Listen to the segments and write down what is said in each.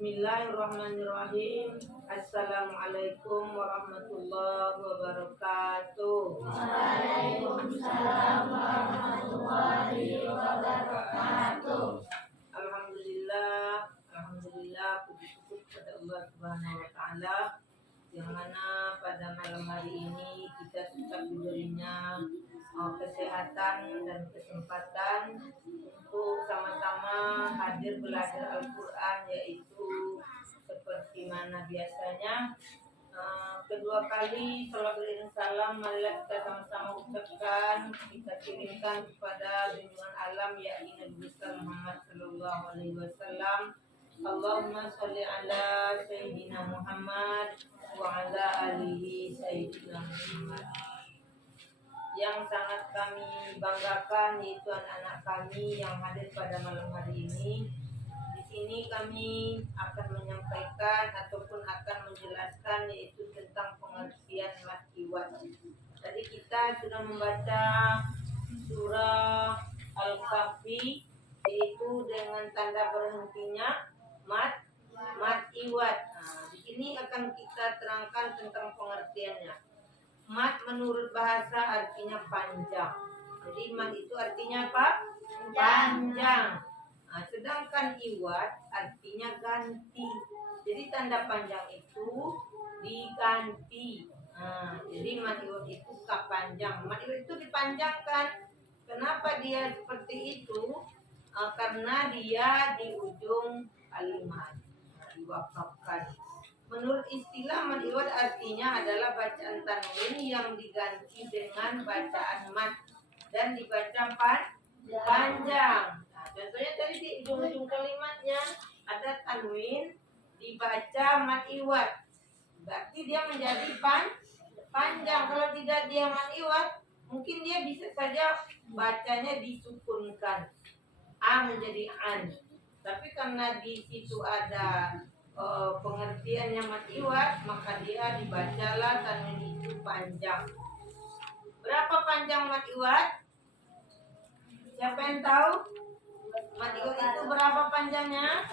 Bismillahirrahmanirrahim. Assalamualaikum warahmatullahi wabarakatuh. Waalaikumsalam warahmatullahi wabarakatuh. Alhamdulillah, puji syukur kepada Allah Subhanahu wa taala yang mana pada malam hari ini kita tetap diberinya kesehatan dan kesempatan untuk sama-sama hadir belajar Al-Quran, yaitu seperti mana biasanya kedua kali salam dan salam marilah kita sama-sama ucapkan, kita kirimkan kepada junjungan alam yakni Nabi besar Muhammad sallallahu alaihi wasallam. Allahumma sholli ala sayyidina Muhammad wa ala alihi sayyidina Muhammad. Yang sangat kami banggakan yaitu anak-anak kami yang hadir pada malam hari ini. Di sini kami akan menyampaikan ataupun akan menjelaskan yaitu tentang pengertian mat-iwat. Tadi kita sudah membaca surah Al-Kahfi yaitu dengan tanda berhentinya mat-iwat. Di sini akan kita terangkan tentang pengertiannya. Mat menurut bahasa artinya panjang. Jadi mat itu artinya apa? Panjang. Sedangkan iwat artinya ganti. Jadi tanda panjang itu diganti. Jadi mat iwat itu panjang. Mat iwat itu dipanjangkan. Kenapa dia seperti itu? Karena dia di ujung kalimat, diwakafkan. Menurut istilah mat iwat artinya adalah bacaan tanwin yang diganti dengan bacaan mat dan dibaca panjang. Contohnya tadi di ujung-ujung kalimatnya ada tanwin dibaca mat iwat, berarti dia menjadi panjang. Kalau tidak dia mat iwat, mungkin dia bisa saja bacanya disukunkan, a menjadi an. Tapi karena di situ ada pengertiannya mat iwat, maka dia dibacalah tanwin itu panjang. Berapa panjang mat iwat? Siapa yang tahu? Mat iwat itu berapa panjangnya?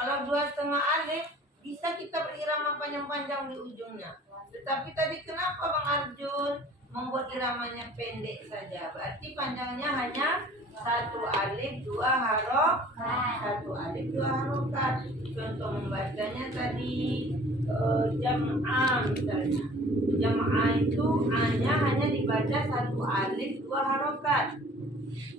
Kalau 2,5 alif bisa kita berirama panjang-panjang di ujungnya. Tetapi tadi kenapa Bang Arjun membuat iramanya pendek saja? Berarti panjangnya hanya 1 alif 2 harokat. 1 alif 2 harokat. Contoh membacanya tadi jam'ah misalnya. Jam'ah itu A-nya hanya dibaca 1 alif 2 harokat.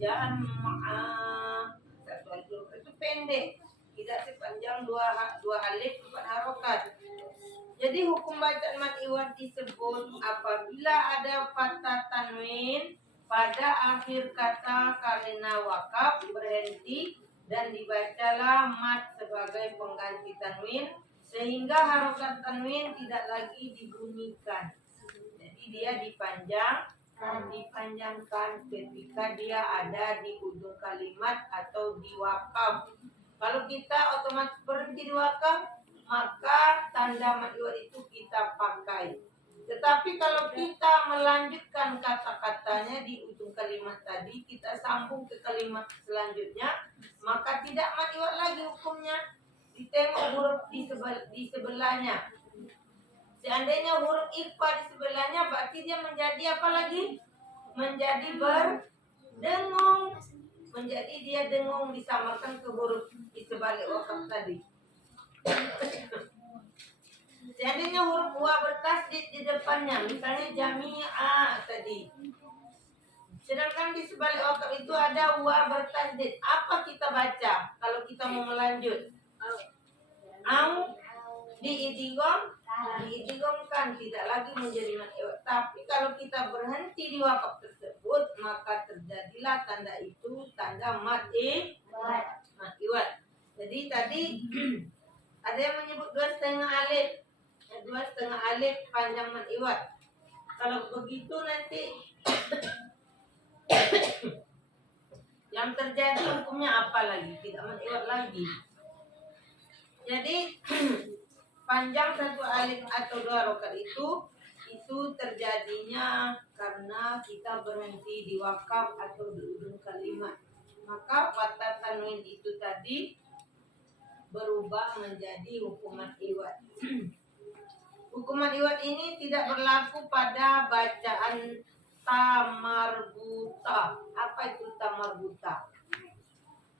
Jam'ah 1 alif 2 harokat itu pendek, tidak sepanjang 2 alif 4 harokat. Jadi hukum bacaan mat iwat disebut apabila ada fathah tanwin pada akhir kata karena wakaf berhenti dan dibacalah mat sebagai pengganti tanwin sehingga harokat tanwin tidak lagi dibunyikan. Jadi dia dipanjangkan ketika dia ada di ujung kalimat atau di wakaf. Kalau kita otomatis berhenti di wakaf, maka tanda mat iwat itu kita pakai. Tetapi kalau kita melanjutkan kata-katanya di ujung kalimat tadi, kita sambung ke kalimat selanjutnya, maka tidak mat iwat lagi hukumnya. Ditengok huruf di sebelahnya. Seandainya huruf ikhfa di sebelahnya, berarti dia menjadi apa lagi? Menjadi berdengung. Menjadi dia dengung, disamakan ke huruf di sebalik wakaf tadi. Seandainya huruf wa bertasdid di depannya, misalnya jami'a tadi. Sedangkan di sebalik wakaf itu ada wa bertasdid. Apa kita baca kalau kita mau melanjut? Au diidghamkan, tidak lagi menjadi mat iwat. Tapi kalau kita berhenti di wakaf tersebut, maka terjadilah tanda itu tanda mat iwat. Jadi tadi ada yang menyebut 2,5 alif. 2,5 alif panjang mat iwat. Kalau begitu nanti yang terjadi hukumnya apa lagi? Tidak mat iwat lagi. Jadi panjang 1 alif atau 2 harokat itu terjadinya karena kita berhenti di wakaf atau di ujung kalimat. maka kata tanwin itu tadi berubah menjadi hukuman iwat. Hukuman iwat ini tidak berlaku pada bacaan tamarbuta. Apa itu tamarbuta?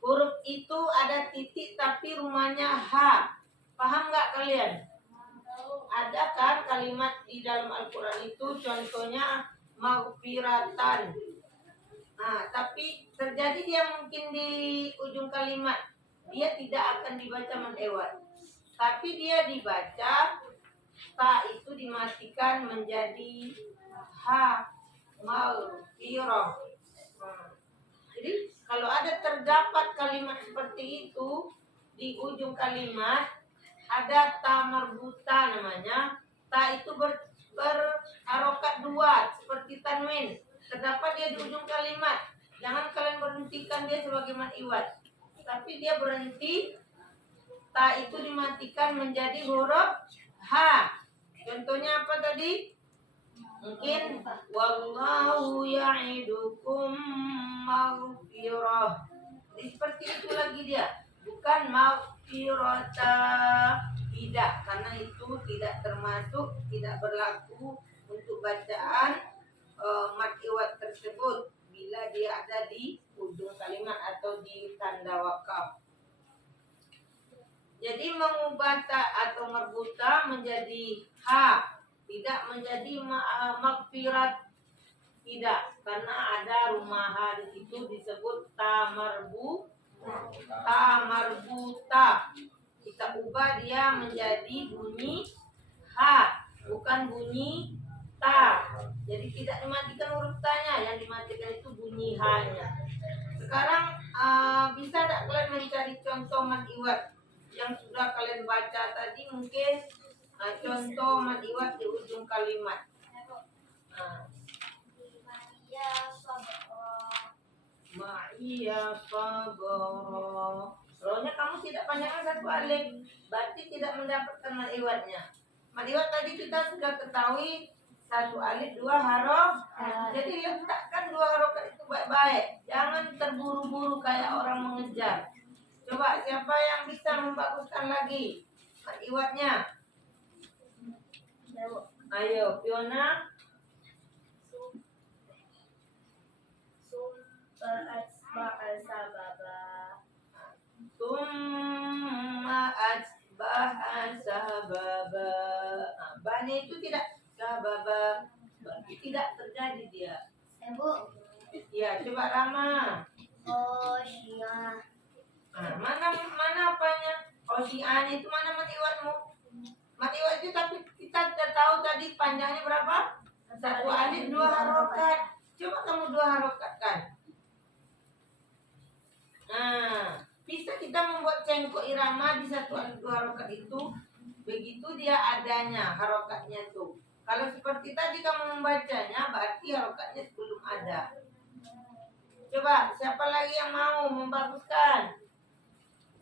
Huruf itu ada titik tapi rumahnya H. Paham nggak kalian? Ada kan kalimat di dalam Al-Quran itu contohnya maghfiratan. Nah, tapi terjadi dia mungkin di ujung kalimat dia tidak akan dibaca mad-iwad. Tapi dia dibaca ta itu dimatikan menjadi H maghfirah. Jadi kalau ada terdapat kalimat seperti itu di ujung kalimat ada ta marbuta namanya. Ta itu berharokat dua seperti tanwin. Terdapat dia di ujung kalimat. Jangan kalian berhentikan dia sebagai mad iwad. Tapi dia berhenti. Ta itu dimatikan menjadi huruf H. Contohnya apa tadi? Mungkin wallahu ya'idukum maghfirah. Jadi seperti itu lagi dia. Bukan maghfirata. Tidak, karena itu tidak termasuk, tidak berlaku untuk bacaan mad iwad tersebut bila dia ada di ujung kalimat atau di tanda wakaf. Jadi mengubah ta atau marbuta menjadi H, tidak menjadi maghfirat. Tidak, karena ada rumah H di situ disebut tamarbuta. Kita ubah dia menjadi bunyi H, bukan bunyi ta. Jadi tidak dimatikan huruf tanya, yang dimatikan itu bunyi H-nya. Sekarang bisa tidak kalian mencari contoh mad iwad yang sudah kalian baca tadi? Mungkin contoh mad iwad di ujung kalimat. Ma'iyya sabara. Rohnya kamu tidak panjangkan satu alif, berarti tidak mendapatkan mad iwadnya. Mad iwad tadi kita sudah ketahui satu alif dua harokat. Jadi letakkan dua harokat itu baik-baik. Jangan terburu-buru kayak orang mengejar. Coba siapa yang bisa membaguskan lagi mad iwadnya? Ayo, Fiona. Summa asbaha sababa. Bani itu tidak sababa, berarti tidak terjadi dia. Ibu. Ya, coba Rama. Khosyah. Mana apanya? Khosyian itu mana mad iwadmu? Mad iwad itu tapi kita sudah tahu tadi panjangnya berapa? Satu alif dua harokat. Coba kamu dua harokat kan? Nah, bisa kita membuat cengkok irama di satu alif dua harokat itu. Begitu dia adanya harokatnya tuh. Kalau seperti tadi kamu membacanya, berarti harokatnya belum ada. Coba, siapa lagi yang mau membaguskan?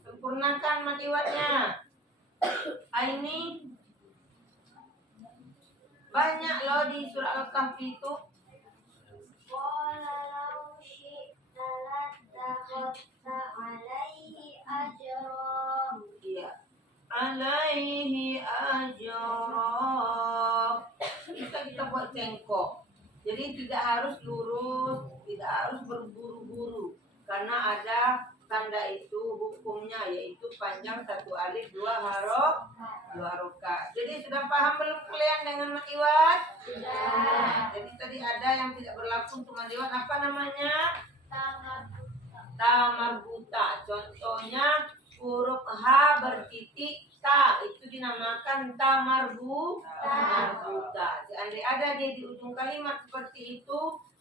Sempurnakan mad iwadnya. Ini banyak loh di surah Al-Kahfi itu. Qala law syi'ta lattakhadta 'alaihi ajra. Iya. Alaihi ajra. Bisa kita buat cengkok. Jadi tidak harus lurus, tidak harus berburu-buru. Karena ada tanda itu hukumnya, yaitu panjang satu alif dua harokat. Jadi sudah paham belum kalian dengan mad iwad? Sudah. Jadi tadi ada yang tidak berlaku untuk mad iwad, apa namanya? Tamarbuta. Contohnya huruf H bertitik ta, itu dinamakan tamarbuta. Seandainya ada dia di ujung kalimat seperti itu,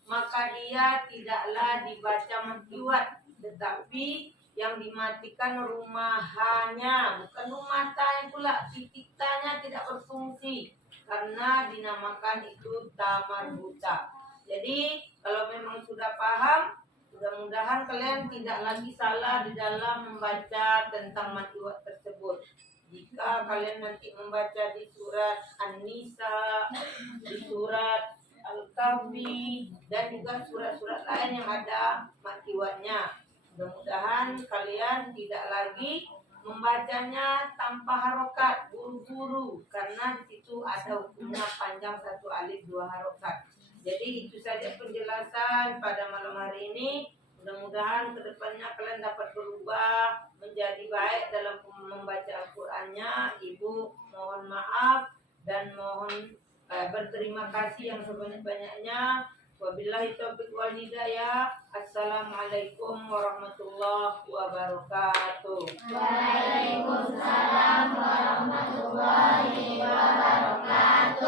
maka dia tidaklah dibaca mad iwad, tetapi yang dimatikan rumah H-nya, bukan rumah ta-nya pula. Titik ta-nya tidak berfungsi karena dinamakan itu tamarbuta. Jadi kalau memang sudah paham, mudah-mudahan kalian tidak lagi salah di dalam membaca tentang mad iwad tersebut. Jika kalian nanti membaca di surat An-Nisa, di surat Al-Kahfi, dan juga surat-surat lain yang ada mad iwadnya, Mudah-mudahan kalian tidak lagi membacanya tanpa harokat, buru-buru, karena di situ ada hukumnya panjang 1 alif 2 harokat. Jadi itu saja penjelasan pada malam hari ini. Mudah-mudahan kedepannya kalian dapat berubah menjadi baik dalam membaca Al-Qur'annya. Ibu mohon maaf dan mohon berterima kasih yang sebanyak-banyaknya. Wabillahi taufiq wal hidayah. Assalamualaikum warahmatullahi wabarakatuh. Waalaikumsalam warahmatullahi wabarakatuh.